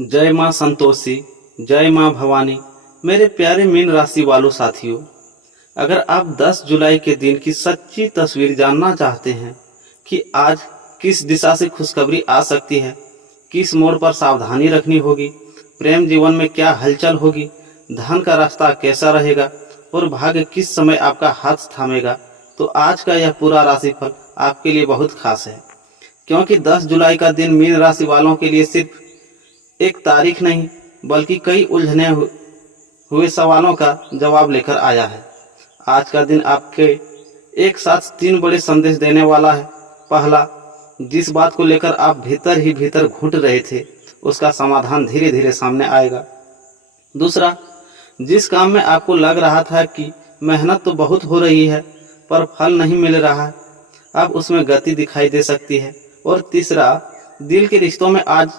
जय माँ संतोषी, जय माँ भवानी। मेरे प्यारे मीन राशि वालों साथियों, अगर आप 10 जुलाई के दिन की सच्ची तस्वीर जानना चाहते हैं कि आज किस दिशा से खुशखबरी आ सकती है, किस मोड़ पर सावधानी रखनी होगी, प्रेम जीवन में क्या हलचल होगी, धन का रास्ता कैसा रहेगा और भाग्य किस समय आपका हाथ थामेगा, तो आज का यह पूरा राशिफल आपके लिए बहुत खास है। क्योंकि 10 जुलाई का दिन मीन राशि वालों के लिए सिर्फ एक तारीख नहीं बल्कि कई उलझने हुए सवालों का जवाब लेकर आया है। आज का दिन आपके एक साथ 3 बड़े संदेश देने वाला है। पहला, जिस बात को लेकर आप भीतर ही भीतर घुट रहे थे उसका समाधान धीरे धीरे सामने आएगा। दूसरा, जिस काम में आपको लग रहा था कि मेहनत तो बहुत हो रही है पर फल नहीं मिल रहा है, अब उसमें गति दिखाई दे सकती है। और तीसरा, दिल के रिश्तों में आज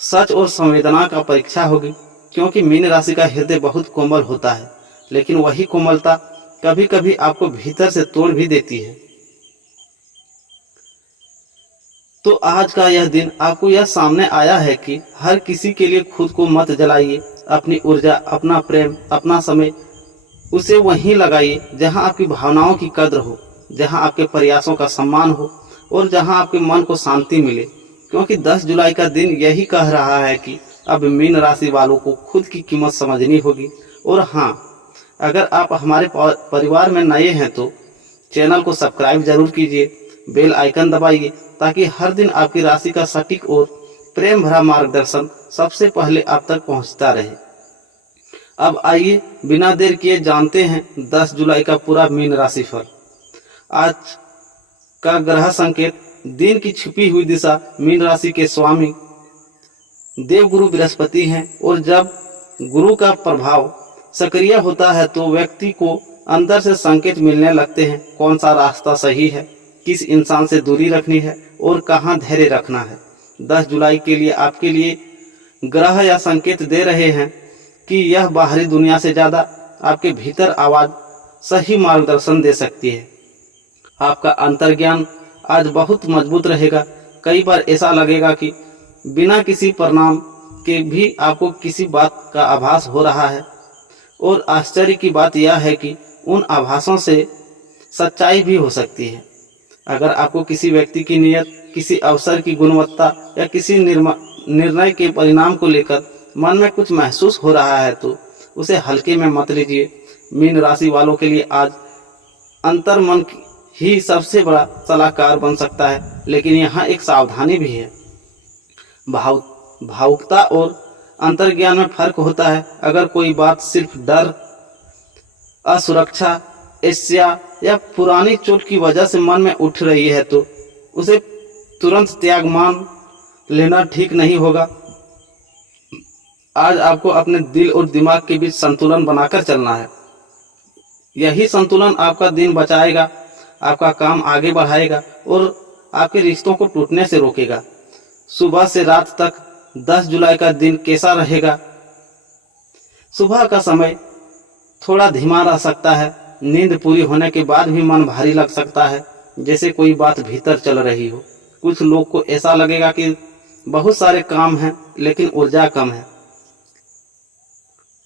सच और संवेदना का परीक्षा होगी, क्योंकि मीन राशि का हृदय बहुत कोमल होता है, लेकिन वही कोमलता कभी कभी आपको भीतर से तोड़ भी देती है। तो आज का यह दिन आपको यह सामने आया है कि हर किसी के लिए खुद को मत जलाइए। अपनी ऊर्जा, अपना प्रेम, अपना समय उसे वहीं लगाइए जहां आपकी भावनाओं की कद्र हो, जहां आपके प्रयासों का सम्मान हो और जहां आपके मन को शांति मिले। क्योंकि 10 जुलाई का दिन यही कह रहा है कि अब मीन राशि वालों को खुद की कीमत समझनी होगी। और हाँ, अगर आप हमारे परिवार में नए हैं तो चैनल को सब्सक्राइब जरूर कीजिए, बेल आइकन दबाइए ताकि हर दिन आपकी राशि का सटीक और प्रेम भरा मार्गदर्शन सबसे पहले आप तक पहुंचता रहे। अब आइए बिना देर किए जानते हैं 10 जुलाई का पूरा मीन राशि फल। आज का ग्रह संकेत, दिन की छिपी हुई दिशा मीन राशि के स्वामी देवगुरु बृहस्पति हैं। और जब गुरु का प्रभाव सक्रिय होता है तो व्यक्ति को अंदर से संकेत मिलने लगते हैं कौन सा रास्ता सही है, किस इंसान से दूरी रखनी है और कहाँ धैर्य रखना है। 10 जुलाई के लिए आपके लिए ग्रह या संकेत दे रहे हैं कि यह बाहरी दुनिया से ज़्यादा आपके भीतर आवाज़ सही मार्गदर्शन दे सकती है। आपका अंतर्ज्ञान आज बहुत मजबूत रहेगा। कई बार ऐसा लगेगा कि बिना किसी परिणाम के भी आपको किसी बात का आभास हो रहा है। और आश्चर्य की बात यह है कि उन आभासों से सच्चाई भी हो सकती है। अगर आपको किसी व्यक्ति की नीयत, किसी अवसर की गुणवत्ता या किसी निर्णय के परिणाम को लेकर मन में कुछ महसूस हो रहा है तो उसे हल्के में मत लीजिए। मीन राशि वालों के लिए आज अंतर्मन ही सबसे बड़ा सलाहकार बन सकता है, लेकिन यहाँ एक सावधानी भी है। भावुकता और अंतर्ज्ञान में फर्क होता है। अगर कोई बात सिर्फ डर, असुरक्षा, ईर्ष्या या पुरानी चोट की वजह से मन में उठ रही है तो उसे तुरंत त्याग मान लेना ठीक नहीं होगा। आज आपको अपने दिल और दिमाग के बीच संतुलन बनाकर चलना है। यही संतुलन आपका दिन बचाएगा, आपका काम आगे बढ़ाएगा और आपके रिश्तों को टूटने से रोकेगा। सुबह से रात तक 10 जुलाई का दिन कैसा रहेगा? सुबह का समय थोड़ा धीमा रह सकता है। नींद पूरी होने के बाद भी मन भारी लग सकता है, जैसे कोई बात भीतर चल रही हो। कुछ लोग को ऐसा लगेगा कि बहुत सारे काम हैं लेकिन ऊर्जा कम है।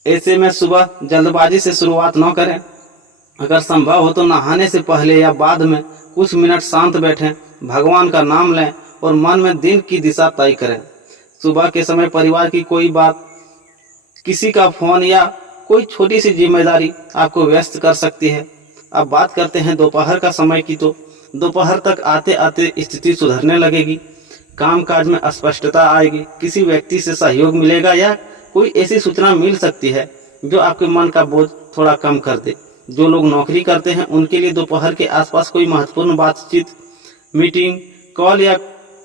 ऐसे में सुबह जल्दबाजी से शुरुआत न करें। अगर संभव हो तो नहाने से पहले या बाद में कुछ मिनट शांत बैठें, भगवान का नाम लें और मन में दिन की दिशा तय करें। सुबह के समय परिवार की कोई बात, किसी का फोन या कोई छोटी सी जिम्मेदारी आपको व्यस्त कर सकती है। अब बात करते हैं दोपहर का समय की, तो दोपहर तक आते आते स्थिति सुधरने लगेगी। कामकाज में स्पष्टता आएगी, किसी व्यक्ति से सहयोग मिलेगा या कोई ऐसी सूचना मिल सकती है जो आपके मन का बोझ थोड़ा कम कर दे। जो लोग नौकरी करते हैं उनके लिए दोपहर के आसपास कोई महत्वपूर्ण बातचीत, मीटिंग, कॉल या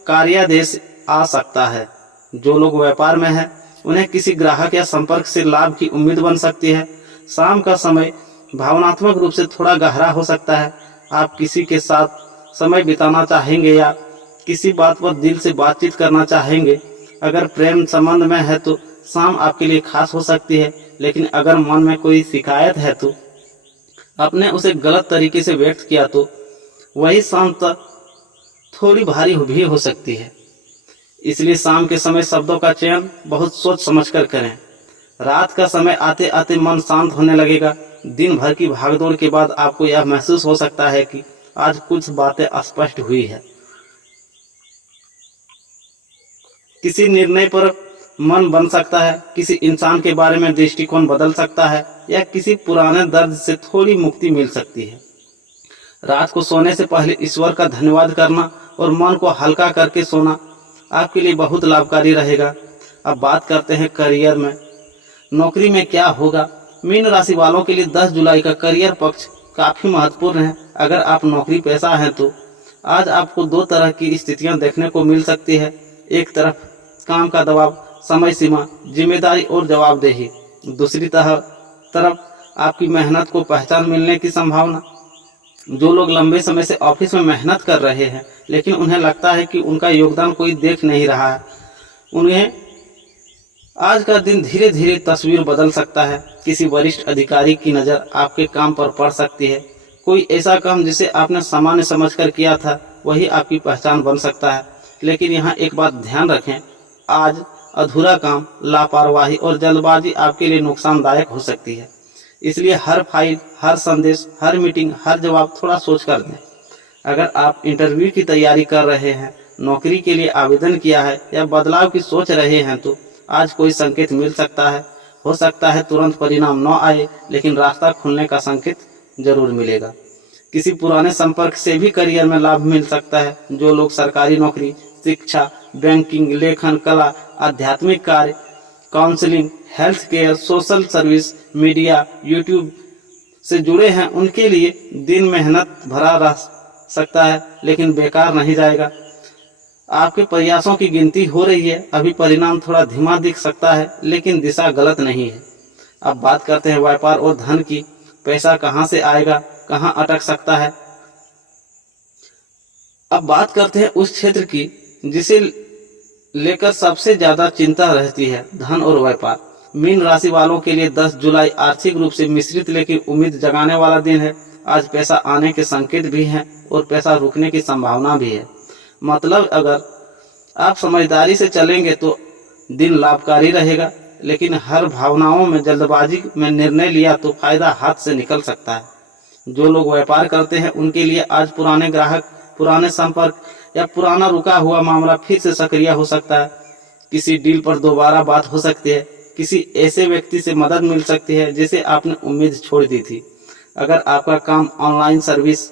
कार्यादेश आ सकता है। जो लोग व्यापार में हैं उन्हें किसी ग्राहक या संपर्क से लाभ की उम्मीद बन सकती है। शाम का समय भावनात्मक रूप से थोड़ा गहरा हो सकता है। आप किसी के साथ समय बिताना चाहेंगे या किसी बात पर दिल से बातचीत करना चाहेंगे। अगर प्रेम संबंध में है तो शाम आपके लिए खास हो सकती है, लेकिन अगर मन में कोई शिकायत है तो आपने उसे गलत तरीके से व्यक्त किया तो वही शाम तक थोड़ी भारी भी हो सकती है। इसलिए शाम के समय शब्दों का चयन बहुत सोच समझकर करें। रात का समय आते आते मन शांत होने लगेगा। दिन भर की भागदौड़ के बाद आपको यह महसूस हो सकता है कि आज कुछ बातें स्पष्ट हुई है। किसी निर्णय पर मन बन सकता है, किसी इंसान के बारे में दृष्टिकोण बदल सकता है, या किसी पुराने दर्द से थोड़ी मुक्ति मिल सकती है। रात को सोने से पहले ईश्वर का धन्यवाद करना और मन को हल्का करके सोना आपके लिए बहुत लाभकारी रहेगा। अब बात करते हैं करियर में। नौकरी में क्या होगा? मीन राशि वालों के लिए 10 जुलाई का करियर पक्ष काफी महत्वपूर्ण है। अगर आप नौकरी पेशा हैं तो आज आपको दो तरह की स्थितियां देखने को मिल सकती है। एक तरफ काम का दबाव, समय सीमा, जिम्मेदारी और जवाबदेही। दूसरी तरफ आपकी मेहनत को पहचान मिलने की संभावना। जो लोग लंबे समय से ऑफिस में मेहनत कर रहे हैं लेकिन उन्हें लगता है कि उनका योगदान कोई देख नहीं रहा है, उन्हें आज का दिन धीरे धीरे तस्वीर बदल सकता है। किसी वरिष्ठ अधिकारी की नज़र आपके काम पर पड़ सकती है। कोई ऐसा काम जिसे आपने सामान्य समझकर किया था वही आपकी पहचान बन सकता है। लेकिन यहाँ एक बात ध्यान रखें, आज अधूरा काम, लापरवाही और जल्दबाजी आपके लिए नुकसानदायक हो सकती है। इसलिए हर फाइल, हर संदेश, हर मीटिंग, हर जवाब थोड़ा सोच कर दें। अगर आप इंटरव्यू की तैयारी कर रहे हैं, नौकरी के लिए आवेदन किया है या बदलाव की सोच रहे हैं तो आज कोई संकेत मिल सकता है। हो सकता है तुरंत परिणाम न आए लेकिन रास्ता खुलने का संकेत जरूर मिलेगा। किसी पुराने संपर्क से भी करियर में लाभ मिल सकता है। जो लोग सरकारी नौकरी, शिक्षा, बैंकिंग, लेखन, कला, आध्यात्मिक कार्य, counselling, health care, social service, media, YouTube से जुड़े हैं उनके लिए दिन मेहनत भरा रह सकता है लेकिन बेकार नहीं जाएगा। आपके प्रयासों की गिनती हो रही है। अभी परिणाम थोड़ा धीमा दिख सकता है लेकिन दिशा गलत नहीं है। अब बात करते हैं व्यापार और धन की। पैसा कहां से आएगा, कहां अटक सकता है। अब बात करते हैं उस क्षेत्र की जिसे लेकर सबसे ज्यादा चिंता रहती है, धन और व्यापार। मीन राशि वालों के लिए 10 जुलाई आर्थिक रूप से मिश्रित लेकिन उम्मीद जगाने वाला दिन है। आज पैसा आने के संकेत भी हैं और पैसा रुकने की संभावना भी है। मतलब अगर आप समझदारी से चलेंगे तो दिन लाभकारी रहेगा, लेकिन हर भावनाओं में जल्दबाजी में निर्णय लिया तो फायदा हाथ से निकल सकता है। जो लोग व्यापार करते हैं उनके लिए आज पुराने ग्राहक, पुराने संपर्क या पुराना रुका हुआ मामला फिर से सक्रिय हो सकता है। किसी डील पर दोबारा बात हो सकती है। किसी ऐसे व्यक्ति से मदद मिल सकती है जिसे आपने उम्मीद छोड़ दी थी। अगर आपका काम ऑनलाइन सर्विस,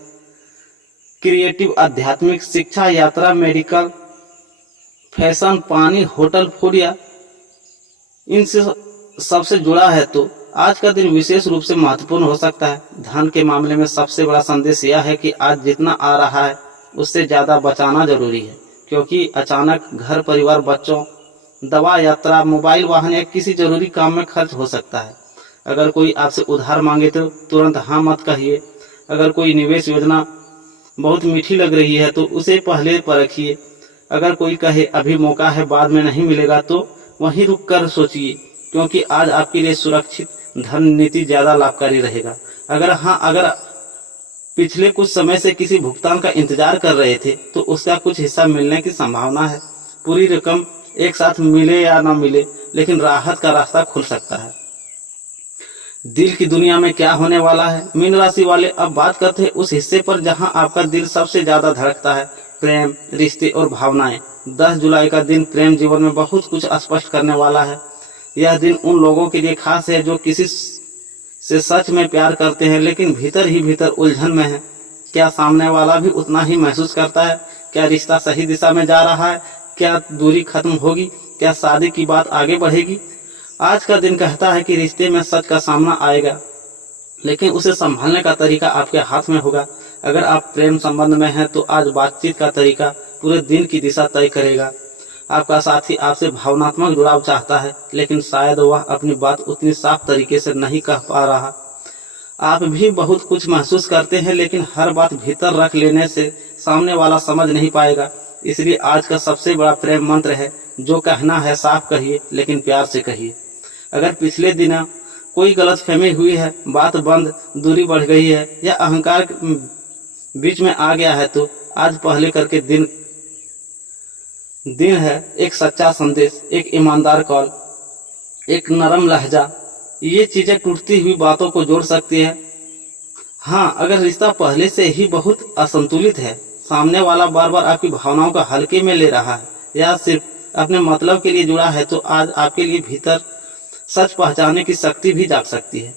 क्रिएटिव, आध्यात्मिक, शिक्षा, यात्रा, मेडिकल, फैशन, पानी, होटल, फूड या इनसे सबसे जुड़ा है तो आज का दिन विशेष रूप से महत्वपूर्ण हो सकता है। धन के मामले में सबसे बड़ा संदेश यह है कि आज जितना आ रहा है उससे ज़्यादा बचाना जरूरी है, क्योंकि अचानक घर, परिवार, बच्चों, दवा, यात्रा, मोबाइल, वाहन या किसी जरूरी काम में खर्च हो सकता है। अगर कोई आपसे उधार मांगे तो तुरंत हाँ मत कहिए। अगर कोई निवेश योजना बहुत मीठी लग रही है तो उसे पहले परखिए। अगर कोई कहे अभी मौका है बाद में नहीं मिलेगा तो वहीं रुक कर सोचिए, क्योंकि आज आपके लिए सुरक्षित धन नीति ज़्यादा लाभकारी रहेगा। अगर पिछले कुछ समय से किसी भुगतान का इंतजार कर रहे थे तो उसका कुछ हिस्सा मिलने की संभावना है। पूरी रकम एक साथ मिले या ना मिले, लेकिन राहत का रास्ता खुल सकता है। दिल की दुनिया में क्या होने वाला है? मीन राशि वाले, अब बात करते हैं उस हिस्से पर जहां आपका दिल सबसे ज्यादा धड़कता है, प्रेम, रिश्ते और भावनाएं। 10 जुलाई का दिन प्रेम जीवन में बहुत कुछ स्पष्ट करने वाला है। यह दिन उन लोगों के लिए खास है जो किसी से सच में प्यार करते हैं लेकिन भीतर ही भीतर उलझन में है। क्या सामने वाला भी उतना ही महसूस करता है? क्या रिश्ता सही दिशा में जा रहा है? क्या दूरी खत्म होगी? क्या शादी की बात आगे बढ़ेगी? आज का दिन कहता है कि रिश्ते में सच का सामना आएगा, लेकिन उसे संभालने का तरीका आपके हाथ में होगा। अगर आप प्रेम संबंध में हैं तो आज बातचीत का तरीका पूरे दिन की दिशा तय करेगा। आपका साथी आपसे भावनात्मक जुड़ाव चाहता है, लेकिन शायद वह अपनी बात उतनी साफ तरीके से नहीं कह पा रहा। आप भी बहुत कुछ महसूस करते हैं, लेकिन हर बात भीतर रख लेने से सामने वाला समझ नहीं पाएगा। इसलिए आज का सबसे बड़ा प्रेम मंत्र है, जो कहना है साफ कहिए, लेकिन प्यार से कहिए। अगर पिछले दिन कोई गलतफहमी हुई है, बात बंद, दूरी बढ़ गई है या अहंकार बीच में आ गया है तो आज पहले करके दिन दिन है एक सच्चा संदेश, एक ईमानदार कॉल, एक नरम लहजा, ये चीजें टूटती हुई बातों को जोड़ सकती है। हाँ, अगर रिश्ता पहले से ही बहुत असंतुलित है, सामने वाला बार बार आपकी भावनाओं को हल्के में ले रहा है या सिर्फ अपने मतलब के लिए जुड़ा है, तो आज आपके लिए भीतर सच पहचानने की शक्ति भी जाग सकती है।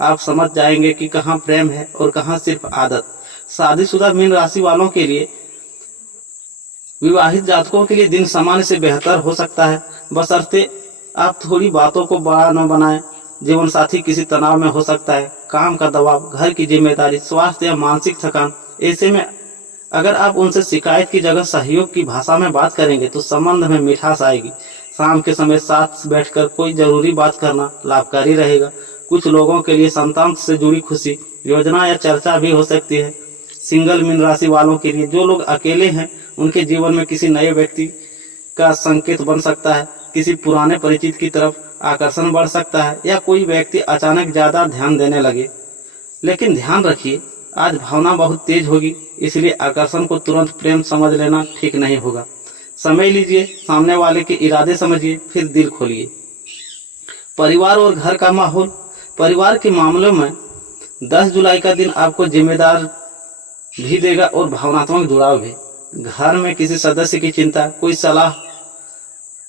आप समझ जाएंगे कि कहाँ प्रेम है और कहाँ सिर्फ आदत। शादीशुदा मीन राशि वालों के लिए, विवाहित जातकों के लिए दिन सामान्य से बेहतर हो सकता है, बशर्ते आप थोड़ी बातों को बड़ा न बनाएं। जीवन साथी किसी तनाव में हो सकता है, काम का दबाव, घर की जिम्मेदारी, स्वास्थ्य या मानसिक थकान। ऐसे में अगर आप उनसे शिकायत की जगह सहयोग की भाषा में बात करेंगे तो संबंध में मिठास आएगी। शाम के समय साथ बैठकर कोई जरूरी बात करना लाभकारी रहेगा। कुछ लोगों के लिए संतान से जुड़ी खुशी, योजना या चर्चा भी हो सकती है। सिंगल मीन राशि वालों के लिए, जो लोग अकेले हैं, उनके जीवन में किसी नए व्यक्ति का संकेत बन सकता है। किसी पुराने परिचित की तरफ आकर्षण बढ़ सकता है या कोई व्यक्ति अचानक ज्यादा ध्यान देने लगे। लेकिन ध्यान रखिए, आज भावना बहुत तेज होगी, इसलिए आकर्षण को तुरंत प्रेम समझ लेना ठीक नहीं होगा। समय लीजिए, सामने वाले के इरादे समझिए, फिर दिल खोलिए। परिवार और घर का माहौल, परिवार के मामलों में 10 जुलाई का दिन आपको जिम्मेदार भी देगा और भावनात्मक जुड़ाव भी। घर में किसी सदस्य की चिंता, कोई सलाह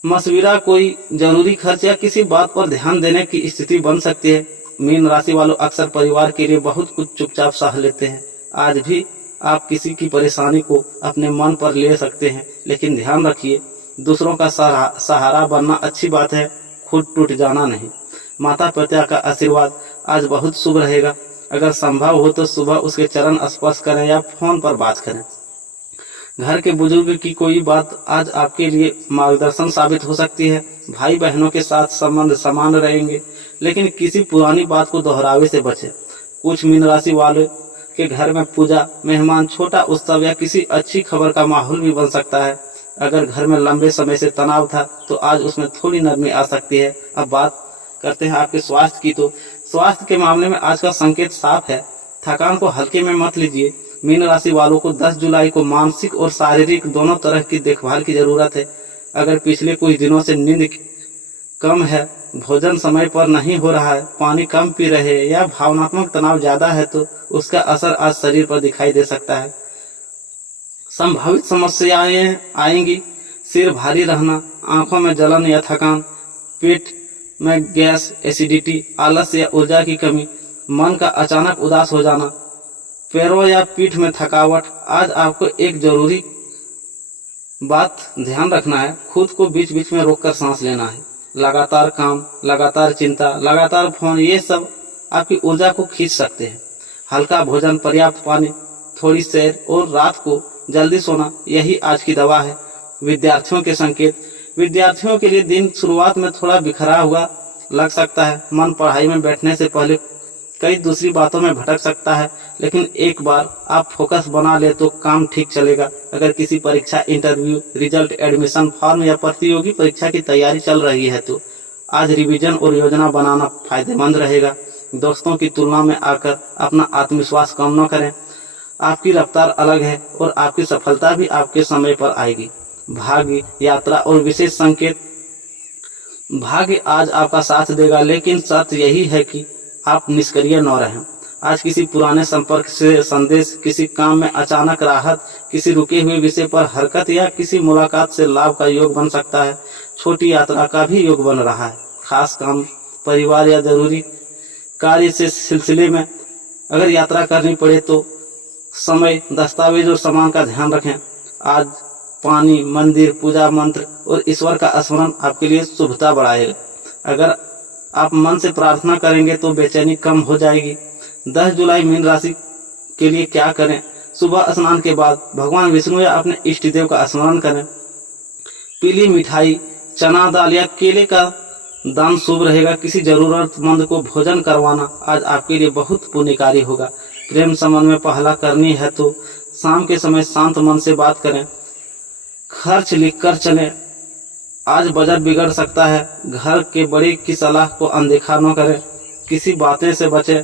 मशविरा, कोई जरूरी खर्च या किसी बात पर ध्यान देने की स्थिति बन सकती है। मीन राशि वालों अक्सर परिवार के लिए बहुत कुछ चुपचाप सह लेते हैं। आज भी आप किसी की परेशानी को अपने मन पर ले सकते हैं, लेकिन ध्यान रखिए, दूसरों का सहारा बनना अच्छी बात है, खुद टूट जाना नहीं। माता पिता का आशीर्वाद आज बहुत शुभ रहेगा। अगर संभव हो तो सुबह उसके चरण स्पर्श करें या फोन पर बात करें। घर के बुजुर्ग की कोई बात आज आपके लिए मार्गदर्शन साबित हो सकती है। भाई बहनों के साथ संबंध समान रहेंगे, लेकिन किसी पुरानी बात को दोहरावे से बचें। कुछ मीन राशि वाले के घर में पूजा, मेहमान, छोटा उत्सव या किसी अच्छी खबर का माहौल भी बन सकता है। अगर घर में लंबे समय से तनाव था तो आज उसमें थोड़ी नरमी आ सकती है। अब बात करते हैं आपके स्वास्थ्य की। तो स्वास्थ्य के मामले में आज का संकेत साफ है। थकान को हल्के में मत लीजिए। मीन राशि वालों को 10 जुलाई को मानसिक और शारीरिक दोनों तरह की देखभाल की जरूरत है। अगर पिछले कुछ दिनों से नींद कम है, भोजन समय पर नहीं हो रहा है, पानी कम पी रहे हैं या भावनात्मक तनाव ज्यादा है, तो उसका असर आज शरीर पर दिखाई दे सकता है। संभावित समस्याएं आएंगी, सिर भारी रहना, आंखों में जलन या थकान, पेट में गैस, एसिडिटी, आलस या ऊर्जा की कमी, मन का अचानक उदास हो जाना, पैरों या पीठ में थकावट। आज आपको एक जरूरी बात ध्यान रखना है, खुद को बीच बीच में रोककर सांस लेना है। लगातार काम, लगातार चिंता, लगातार फोन, ये सब आपकी ऊर्जा को खींच सकते हैं। हल्का भोजन, पर्याप्त पानी, थोड़ी सैर और रात को जल्दी सोना, यही आज की दवा है। विद्यार्थियों के संकेत, विद्यार्थियों के लिए दिन शुरुआत में थोड़ा बिखरा हुआ लग सकता है। मन पढ़ाई में बैठने से पहले कई दूसरी बातों में भटक सकता है, लेकिन एक बार आप फोकस बना ले तो काम ठीक चलेगा। अगर किसी परीक्षा, इंटरव्यू, रिजल्ट, एडमिशन फॉर्म या प्रतियोगी परीक्षा की तैयारी चल रही है तो आज रिवीजन और योजना बनाना फायदेमंद रहेगा। दोस्तों की तुलना में आकर अपना आत्मविश्वास कम न करें। आपकी रफ्तार अलग है और आपकी सफलता भी आपके समय पर आएगी। भाग्य, यात्रा और विशेष संकेत, भाग्य आज आपका साथ देगा, लेकिन शर्त यही है कि आप निष्क्रिय न रहें। आज किसी पुराने संपर्क से संदेश, किसी काम में अचानक राहत, किसी रुके हुए विषय पर हरकत या किसी मुलाकात से लाभ का योग बन सकता है। छोटी यात्रा का भी योग बन रहा है। खास काम, परिवार या जरूरी कार्य से सिलसिले में अगर यात्रा करनी पड़े तो समय, दस्तावेज और सामान का ध्यान रखें। आज पानी, मंदिर, पूजा मंत्र और ईश्वर का स्मरण आपके लिए शुभता बढ़ाएगा। अगर आप मन से प्रार्थना करेंगे तो बेचैनी कम हो जाएगी। 10 जुलाई मीन राशि के लिए क्या करें? सुबह स्नान के बाद भगवान विष्णु या अपने इष्ट देव का स्मरण करें। पीली मिठाई, चना दाल या केले का दान शुभ रहेगा। किसी जरूरतमंद को भोजन करवाना आज आपके लिए बहुत पुण्यकारी होगा। प्रेम संबंध में पहला करनी है तो शाम के समय शांत मन से बात करें। खर्च लिखकर चलें, आज बजट बिगड़ सकता है। घर के बड़े की सलाह को अनदेखा न करें। किसी बातें से बचें।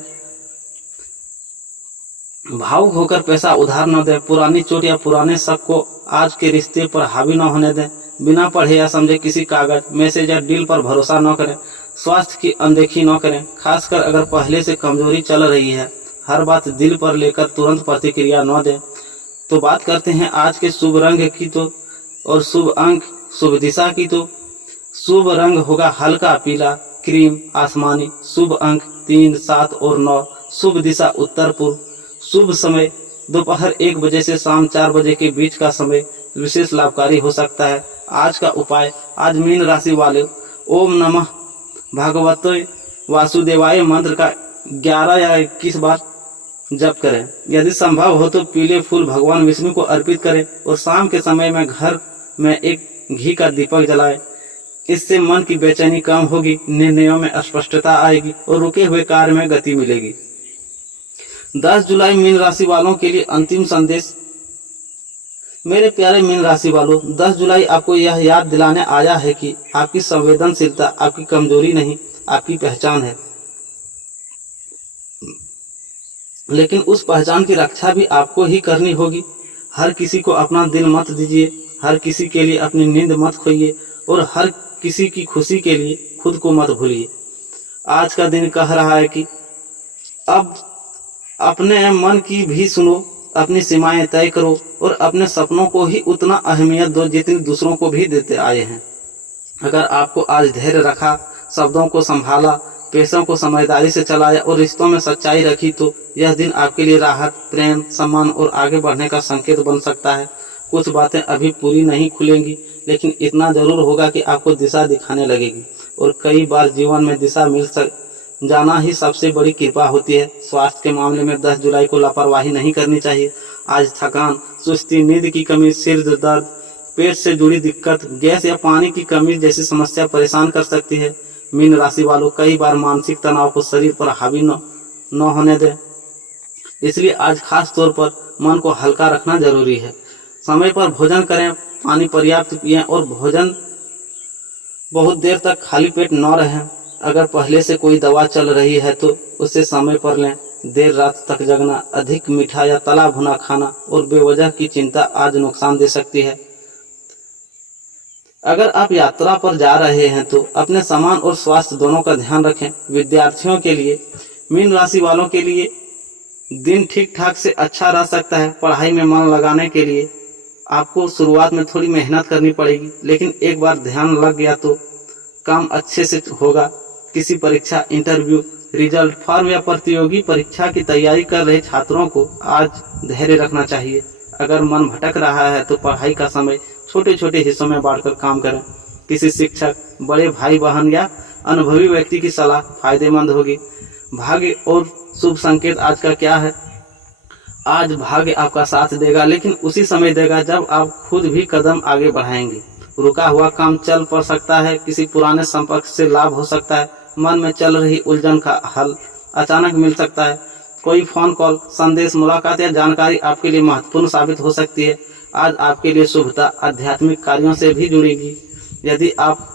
भावुक होकर पैसा उधार न दें। पुरानी चोट या पुराने शक को आज के रिश्ते पर हावी न होने दें। बिना पढ़े या समझे किसी कागज, मैसेज या डील पर भरोसा न करें। स्वास्थ्य की अनदेखी न करें, खासकर अगर पहले से कमजोरी चल रही है। हर बात दिल पर लेकर तुरंत प्रतिक्रिया न दें। तो बात करते हैं आज के शुभ रंग की तो और शुभ अंक, शुभ दिशा की तो शुभ रंग होगा हल्का पीला, क्रीम, आसमानी। शुभ अंक 3, 7 और 9। शुभ दिशा उत्तर पूर्व। शुभ समय दोपहर 1 बजे से शाम 4 बजे के बीच का समय विशेष लाभकारी हो सकता है। आज का उपाय, आज मीन राशि वाले ओम नमः भगवते वासुदेवाय मंत्र का 11 या 21 बार जप करें। यदि संभव हो तो पीले फूल भगवान विष्णु को अर्पित करें और शाम के समय में घर में एक घी का दीपक जलाएं। इससे मन की बेचैनी कम होगी, निर्णयों में स्पष्टता आएगी और रुके हुए कार्य में गति मिलेगी। 10 जुलाई मीन राशि वालों के लिए अंतिम संदेश। मेरे प्यारे मीन राशि वालों, 10 जुलाई आपको यह याद दिलाने आया है कि आपकी संवेदनशीलता आपकी कमजोरी नहीं, आपकी पहचान है। लेकिन उस पहचान की रक्षा भी आपको ही करनी होगी। हर किसी को अपना दिल मत दीजिए, हर किसी के लिए अपनी नींद मत खोइए और हर किसी की खुशी के लिए खुद को मत भूलिए। आज का दिन कह रहा है कि अब अपने मन की भी सुनो, अपनी सीमाएं तय करो और अपने सपनों को ही उतना अहमियत दो जितनी दूसरों को भी देते आए हैं। अगर आपको आज धैर्य रखा, शब्दों को संभाला, पैसों को समझदारी से चलाया और रिश्तों में सच्चाई रखी तो यह दिन आपके लिए राहत, प्रेम, सम्मान और आगे बढ़ने का संकेत बन सकता है। कुछ बातें अभी पूरी नहीं खुलेंगी, लेकिन इतना जरूर होगा कि आपको दिशा दिखाने लगेगी। और कई बार जीवन में दिशा मिल जाना ही सबसे बड़ी कृपा होती है। स्वास्थ्य के मामले में 10 जुलाई को लापरवाही नहीं करनी चाहिए। आज थकान, सुस्ती, नींद की कमी, सिर दर्द, पेट से जुड़ी दिक्कत, गैस या पानी की कमी जैसी समस्या परेशान कर सकती है। मीन राशि वालों, कई बार मानसिक तनाव को शरीर पर हावी न होने दें। इसलिए आज खास तौर पर मन को हल्का रखना जरूरी है। समय पर भोजन करें, पानी पर्याप्त पिएं और भोजन बहुत देर तक खाली पेट न रहें। अगर पहले से कोई दवा चल रही है तो उसे समय पर लें। देर रात तक जगना, अधिक मीठा या तला भुना खाना और बेवजह की चिंता आज नुकसान दे सकती है। अगर आप यात्रा पर जा रहे हैं तो अपने सामान और स्वास्थ्य दोनों का ध्यान रखें। विद्यार्थियों के लिए, मीन राशि वालों के लिए दिन ठीक ठाक से अच्छा रह सकता है। पढ़ाई में मन लगाने के लिए आपको शुरुआत में थोड़ी मेहनत करनी पड़ेगी, लेकिन एक बार ध्यान लग गया तो काम अच्छे से होगा। किसी परीक्षा, इंटरव्यू, रिजल्ट, फॉर्म या प्रतियोगी परीक्षा की तैयारी कर रहे छात्रों को आज धैर्य रखना चाहिए। अगर मन भटक रहा है तो पढ़ाई का समय छोटे छोटे हिस्सों में बांटकर काम करें। किसी शिक्षक, बड़े भाई बहन या अनुभवी व्यक्ति की सलाह फायदेमंद होगी। भाग्य और शुभ संकेत आज का क्या है? आज भाग्य आपका साथ देगा, लेकिन उसी समय देगा जब आप खुद भी कदम आगे बढ़ाएंगे। रुका हुआ काम चल पड़ सकता है, किसी पुराने संपर्क से लाभ हो सकता है, मन में चल रही उलझन का हल अचानक मिल सकता है। कोई फोन कॉल, संदेश, मुलाकात या जानकारी आपके लिए महत्वपूर्ण साबित हो सकती है। आज आपके लिए शुभता आध्यात्मिक कार्यों से भी जुड़ेगी। यदि आप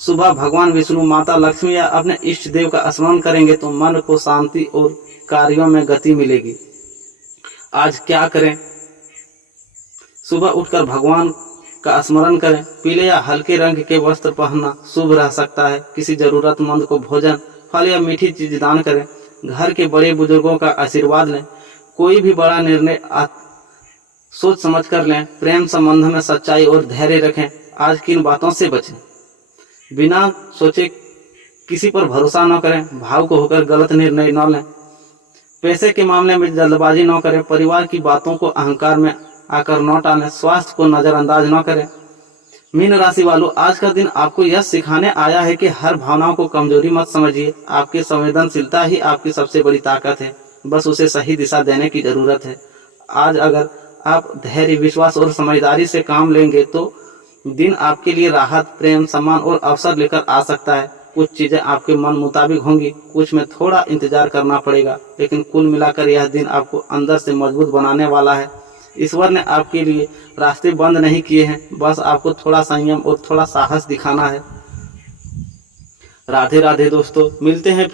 सुबह भगवान विष्णु, माता लक्ष्मी या अपने इष्ट देव का स्मरण करेंगे तो मन को शांति और कार्यों में गति मिलेगी। आज क्या करें? सुबह उठकर भगवान का स्मरण करें। पीले या हल्के रंग के वस्त्र पहनना शुभ रह सकता है। किसी जरूरतमंद को भोजन, फल या मीठी चीज दान करें। घर के बड़े बुजुर्गों का आशीर्वाद लें। कोई भी बड़ा निर्णय सोच समझ कर लें। प्रेम संबंध में सच्चाई और धैर्य रखें। आज किन बातों से बचें? बिना सोचे किसी पर भरोसा न करें। भावुक होकर गलत निर्णय न लें। पैसे के मामले में जल्दबाजी न करें। परिवार की बातों को अहंकार में आकर न टालें। स्वास्थ्य को नजरअंदाज न करें। मीन राशि वालों, आज का दिन आपको यह सिखाने आया है कि हर भावनाओं को कमजोरी मत समझिए। आपकी संवेदनशीलता ही आपकी सबसे बड़ी ताकत है। बस उसे सही दिशा देने की जरूरत है। आज अगर आप धैर्य, विश्वास और समझदारी से काम लेंगे तो दिन आपके लिए राहत, प्रेम, सम्मान और अवसर लेकर आ सकता है। कुछ चीजें आपके मन मुताबिक होंगी, कुछ में थोड़ा इंतजार करना पड़ेगा, लेकिन कुल मिलाकर यह दिन आपको अंदर से मजबूत बनाने वाला है। ईश्वर ने आपके लिए रास्ते बंद नहीं किए हैं, बस आपको थोड़ा संयम और थोड़ा साहस दिखाना है। राधे राधे दोस्तों, मिलते हैं।